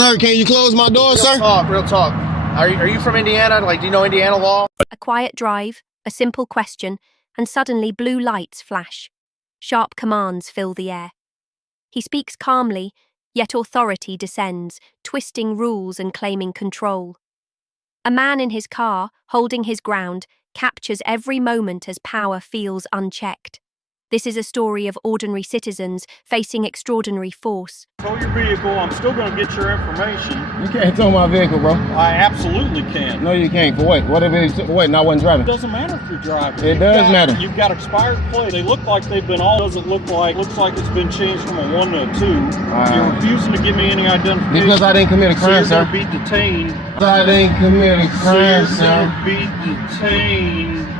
Sir, can you close my door, sir? Real talk. Are you from Indiana? Like, do you know Indiana law? A quiet drive, a simple question, and suddenly blue lights flash. Sharp commands fill the air. He speaks calmly, yet authority descends, twisting rules and claiming control. A man in his car, holding his ground, captures every moment as power feels unchecked. This is a story of ordinary citizens facing extraordinary force. Tow your vehicle, I'm still going to get your information. You can't tow my vehicle, bro. I absolutely can. No, you can't. For what? What if it's for what? And I wasn't driving. It doesn't matter if you're driving. It does matter. You've got expired plates. They look like they've been all. Doesn't look like. Looks like it's been changed from a 1 to a 2. You're refusing to give me any identification. Because I didn't commit a crime, so you're sir. going to be detained. I didn't commit a crime, so sir. you're going to be detained.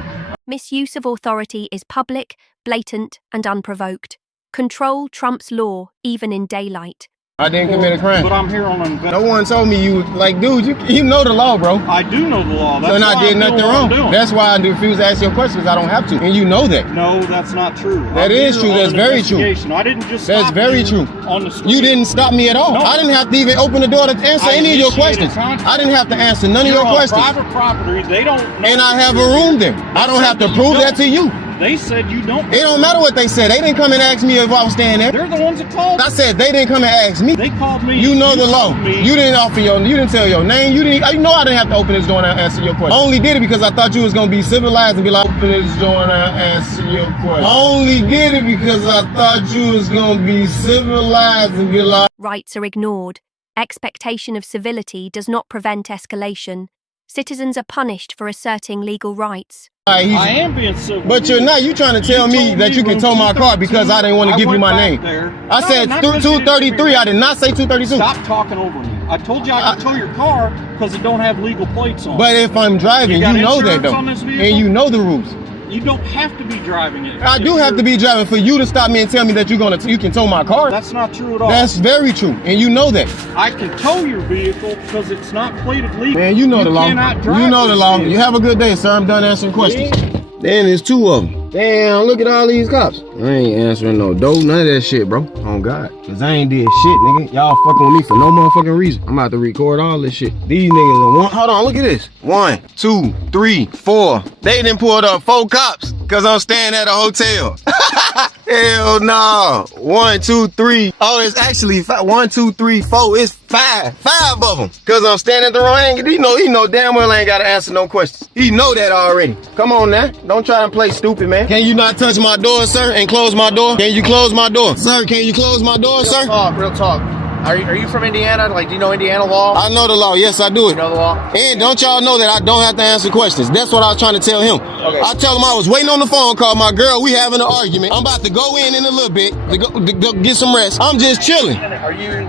Misuse of authority is public, blatant, and unprovoked. Control trumps law, even in daylight. I didn't commit a crime. But I'm here on an No one told me you, like, dude, you know the law, bro. I do know the law. That's And I why did I'm nothing doing what I'm wrong. doing. That's why I refuse to ask your questions. I don't have to. And you know that. No, that's not true. That is true. That's very true. I didn't just That's stop very you true. on the street. You didn't stop me at all. No. I didn't have to even open the door to answer I any of your initiated questions. contact. I didn't have to answer none of You're your on questions. private property. They don't know. And I have a room there. I don't have to prove that to you. They said you don't. It don't matter what they said. They didn't come and ask me if I was staying there. They're the ones that called. I said they didn't come and ask me. They called me. You know the law. told me- You didn't offer you didn't tell your name. You know I didn't have to open this door and answer your question. I only did it because I thought you was gonna be civilized and be like, open this door and answer your question. I only did it because I thought you was gonna be civilized and be like. Rights are ignored. Expectation of civility does not prevent escalation. Citizens are punished for asserting legal rights. I am being civil. But you're not. You trying to tell me that you can tow my car because I didn't want to give you my name. I said 233. I did not say 232. Stop talking over me. I told you I could tow your car because it don't have legal plates on. But if I'm driving, You got you know that insurance though. on this vehicle? And you know the rules. You don't have to be driving it. I do have to be driving for you to stop me and tell me that you can tow my car. That's not true at all. That's very true, and you know that. I can tow your vehicle because it's not plated legally. Man, you know the law. Cannot drive You know the this law. vehicle. You have a good day, sir. I'm done answering questions. Then there's 2 of them. Damn, look at all these cops. I ain't answering no dough, none of that shit, bro. On God. Cause I ain't did shit, nigga. Y'all fucking with me for no motherfucking reason. I'm about to record all this shit. These niggas are hold on, look at this. 1, 2, 3, 4. They done pulled up 4 cops cause I'm staying at a hotel. Hell no. 1, 2, 3. Oh, it's actually 5. 1, 2, 3, 4. It's 5. 5 of them. Cause I'm standing at the wrong angle. He know damn well I ain't gotta answer no questions. He know that already. Come on now. Don't try to play stupid, man. Can you not touch my door, sir, and close my door? Can you close my door? Sir, can you close my door, sir? Real talk. Are you from Indiana? Like, do you know Indiana law? I know the law. Yes, I do it. You know the law? And don't y'all know that I don't have to answer questions? That's what I was trying to tell him. Okay. I tell him I was waiting on the phone call. My girl, we having an argument. I'm about to go in a little bit to go get some rest. I'm just chilling. Are you?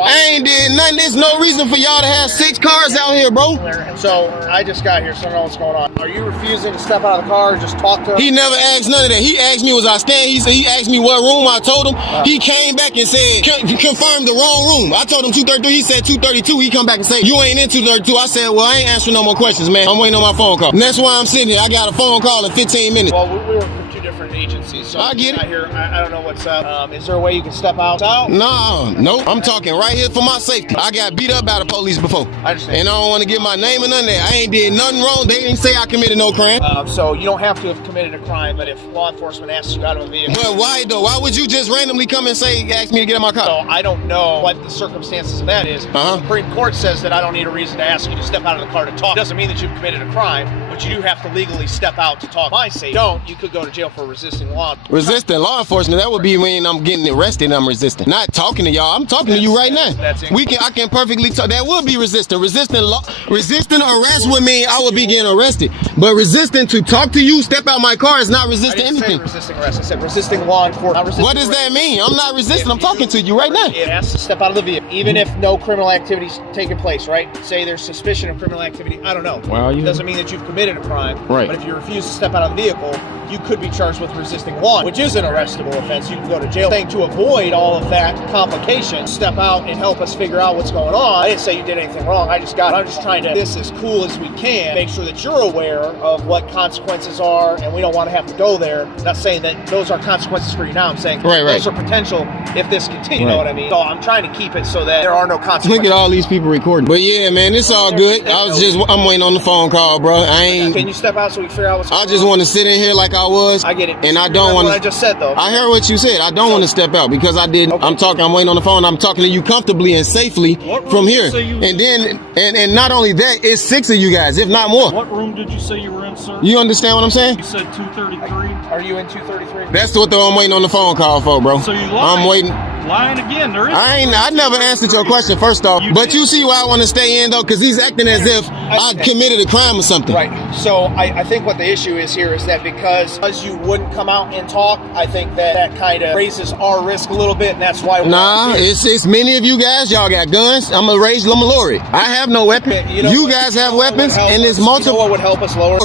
I ain't did nothing. There's no reason for y'all to have 6 cars out here, bro. So I just got here, so I don't know what's going on. Are you refusing to step out of the car and just talk to him? He never asked none of that. He asked me, was I staying? He asked me what room. I told him. He came back and said, confirmed the wrong room. I told him 233. He said 232. He come back and say, you ain't in 232. I said, well, I ain't answering no more questions, man. I'm waiting on my phone call. And that's why I'm sitting here. I got a phone call in 15 minutes. Well, we work for 2 different agencies, so I get it. Here, I don't know what's up. Is there a way you can step out? No. I'm talking right here for my safety. I got beat up by the police before. I understand. And I don't want to get my name and none of that. I ain't did nothing wrong. They didn't say I committed no crime. So you don't have to have committed a crime, but if law enforcement asks you out of a vehicle. But why though? Why would you just randomly come and ask me to get in my car? So I don't know what the circumstances of that is. The Supreme Court says that I don't need a reason to ask you to step out of the car to talk. Doesn't mean that you've committed a crime, but you do have to legally step out to talk. My safety. Don't. You could go to jail for resisting law. Resisting law enforcement, that would be when I'm getting arrested and I'm resisting. Not talking to y'all. I'm talking to you right now. That's it. I can perfectly talk. That would be resisting. Resisting arrest would mean I would be getting arrested. But resisting to talk to you, step out my car is not resisting I didn't anything. say resisting arrest. I said resisting law enforcement. Not resisting What does that mean? I'm not resisting. I'm talking to you right now. It has to step out of the vehicle, even if no criminal activity's taking place, right? Say there's suspicion of criminal activity. I don't know. Well, It doesn't mean that you've committed a crime. Right. But if you refuse to step out of the vehicle, you could be charged with resisting one, which is an arrestable offense. You can go to jail. Saying to avoid all of that complication, step out and help us figure out what's going on. I didn't say you did anything wrong. I'm just trying to this as cool as we can, make sure that you're aware of what consequences are, and we don't want to have to go there. I'm not saying that those are consequences for you now. I'm saying those are potential if this continues. You know what I mean? So I'm trying to keep it so that there are no consequences. Look at all these people recording. But yeah, man, it's all good. I'm waiting on the phone call, bro. Can you step out so we can figure out what's going on? I just want to sit in here like I was. I get it. And I don't want to. What I just said, though. I heard what you said. I don't want to step out because I did. Okay. I'm waiting on the phone. I'm talking to you comfortably and safely from here. And then, and not only that, it's 6 of you guys, if not more. What room did you say you were in, sir? You understand what I'm saying? You said 233. Are you in 233? That's what I'm waiting on the phone call for, bro. So you lying. I'm waiting. Lying again. There is. I never answered your question, first off. But you see why I want to stay in, though? Because he's acting as if I committed a crime or something. Right. So I think what the issue is here is that because you wouldn't come out and talk, I think that kind of raises our risk a little bit, and that's why we're it's many of you guys, y'all got guns. I'm a raised Lomolori. I have no weapon. You guys have weapons, and there's multiple. You know what would help us lower?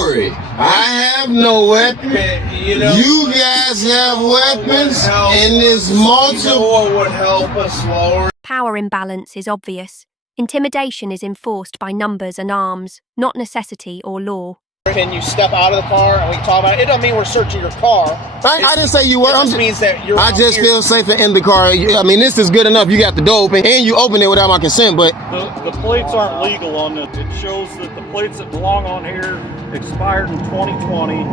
I have no weapon. You guys have weapons, and there's multiple. You know what would help us lower? Power imbalance is obvious. Intimidation is enforced by numbers and arms, not necessity or law. Can you step out of the car and we can talk about it? It doesn't mean we're searching your car. I didn't say you were. It just means that you're. I just feel safer in the car. I mean, this is good enough. You got the door open and you open it without my consent, but the plates aren't legal on this. It shows that the plates that belong on here expired in 2020,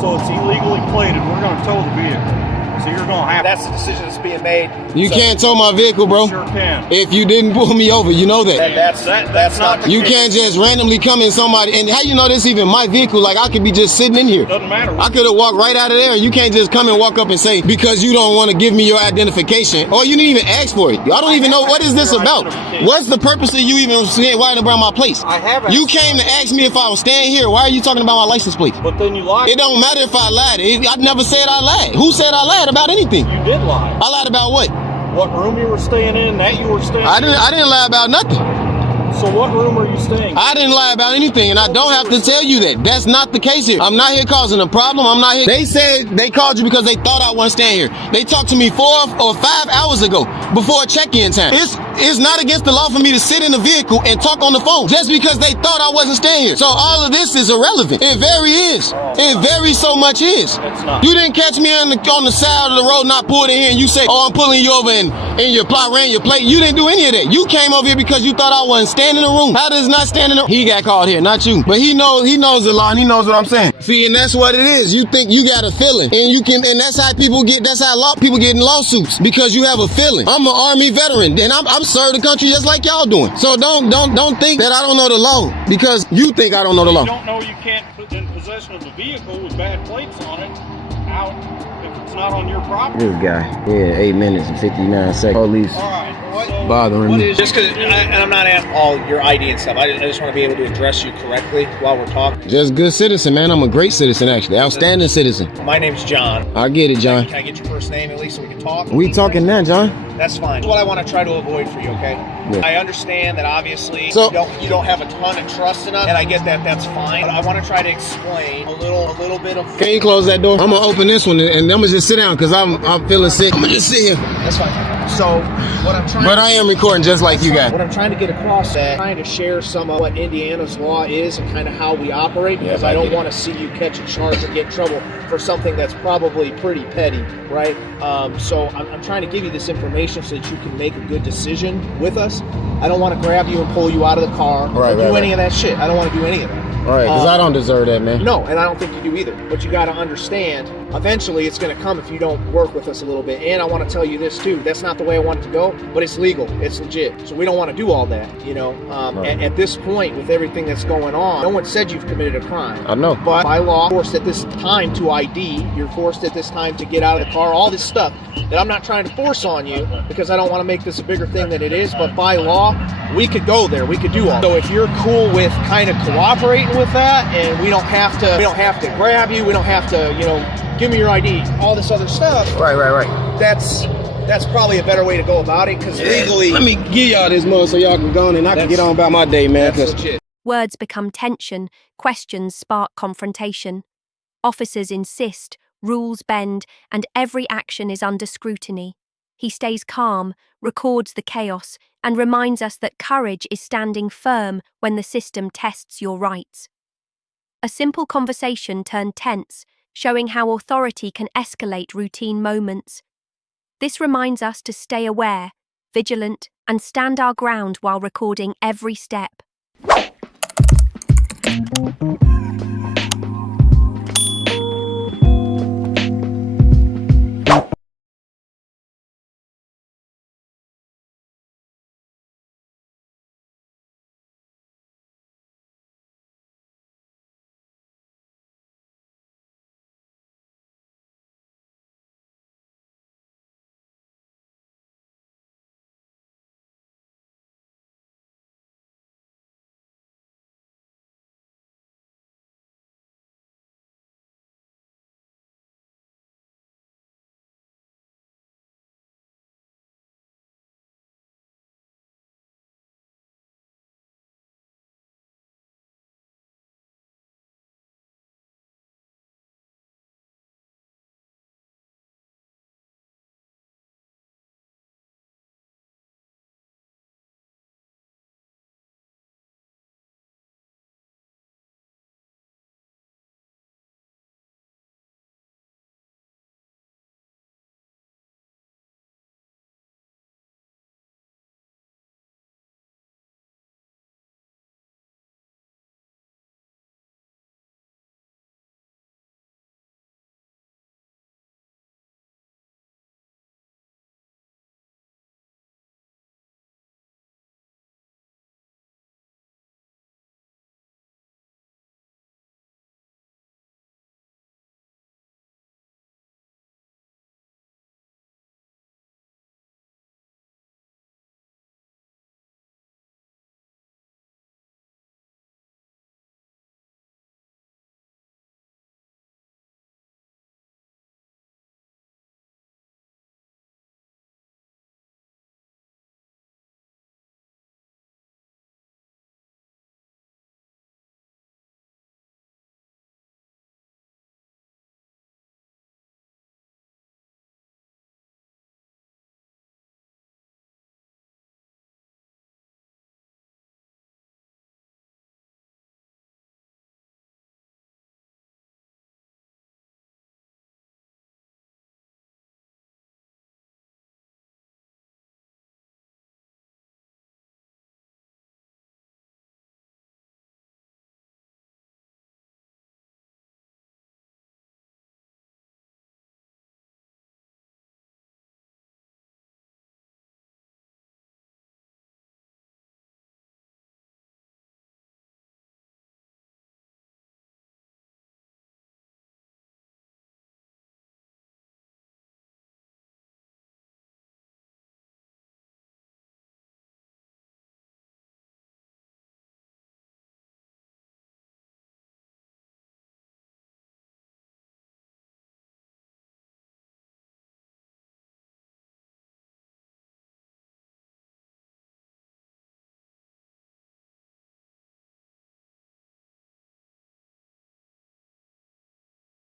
so it's illegally plated. We're going to tow the vehicle. So you're going to have. That's the decision that's being made. You can't tow my vehicle, bro. Sure can. If you didn't pull me over, you know that. That's not. You can't just randomly come in somebody. And how you know this even my vehicle? Like I could be just sitting in here. Doesn't matter. I could have walked right out of there. You can't just come and walk up and say because you don't want to give me your identification, or you didn't even ask for it. I don't even know what is this about. What's the purpose of you even riding around my place? I haven't. You came to ask me if I was staying here. Why are you talking about my license plate? But then you lied. It don't matter if I lied. I never said I lied. Who said I lied about anything? You did lie. I lied about what? What room you were staying in, that you were staying in? I didn't lie about nothing. So what room are you staying in? I didn't lie about anything, and I don't have to tell you that. That's not the case here. I'm not here causing a problem. I'm not here. They said they called you because they thought I wasn't staying here. They talked to me 4 or 5 hours ago before check-in time. It's not against the law for me to sit in a vehicle and talk on the phone just because they thought I wasn't staying here. So all of this is irrelevant. It very is. It very so much is. It's not. You didn't catch me on the side of the road, not pulled in here, and you say, "Oh, I'm pulling you over," and your plot ran your plate. You didn't do any of that. You came over here because you thought I wasn't staying in the room. How does not stand in the room? He got called here, not you. But he knows the law, and he knows what I'm saying. See, and that's what it is. You think you got a feeling, and that's how people get. That's how people get in lawsuits because you have a feeling. I'm an Army veteran, and I'm served the country just like y'all doing. So don't think that I don't know the law because you think I don't know the law. You don't know you can't put in possession of the vehicle with bad plates on it out if it's not on your property. This guy, 8 minutes and 59 seconds. Police bothering me. Just because, and I'm not asking all your ID and stuff. I just want to be able to address you correctly while we're talking. Just good citizen, man. I'm a great citizen, actually. Outstanding citizen. My name's John. I get it, John. Can I get your first name at least so we can talk? We talking now, John. That's fine. That's what I want to try to avoid for you, okay? Yeah. I understand that obviously you don't have a ton of trust in us, and I get that. That's fine. But I want to try to explain a little bit of. Can you close that door? I'm gonna open this one, and I'm gonna just sit down because I'm feeling sick. I'm gonna just sit here. That's fine. So what I'm trying. But I am recording just like you guys. What I'm trying to get across is trying to share some of what Indiana's law is and kind of how we operate, because I don't want to see you catch a charge or get in trouble for something that's probably pretty petty, right? So I'm trying to give you this information so that you can make a good decision with us. I don't want to grab you and pull you out of the car or do any of that shit. I don't want to do any of that. Right, because I don't deserve that, man. No, and I don't think you do either. But you got to understand, eventually it's going to come if you don't work with us a little bit. And I want to tell you this too. That's not the way I want it to go, but it's legal. It's legit. So we don't want to do all that, you know. At this point, with everything that's going on, no one said you've committed a crime. I know. But by law, you're forced at this time to ID. You're forced at this time to get out of the car. All this stuff that I'm not trying to force on you because I don't want to make this a bigger thing than it is. But by law, we could go there. We could do all. So if you're cool with kind of cooperating with that, and we don't have to grab you, we don't have to, you know, give me your ID, all this other stuff. Right. That's probably a better way to go about it, because legally. Let me give y'all this mug so y'all can go on and I can get on about my day, man. That's legit. Words become tension, questions spark confrontation. Officers insist, rules bend, and every action is under scrutiny. He stays calm, records the chaos, and reminds us that courage is standing firm when the system tests your rights. A simple conversation turned tense, showing how authority can escalate routine moments. This reminds us to stay aware, vigilant, and stand our ground while recording every step.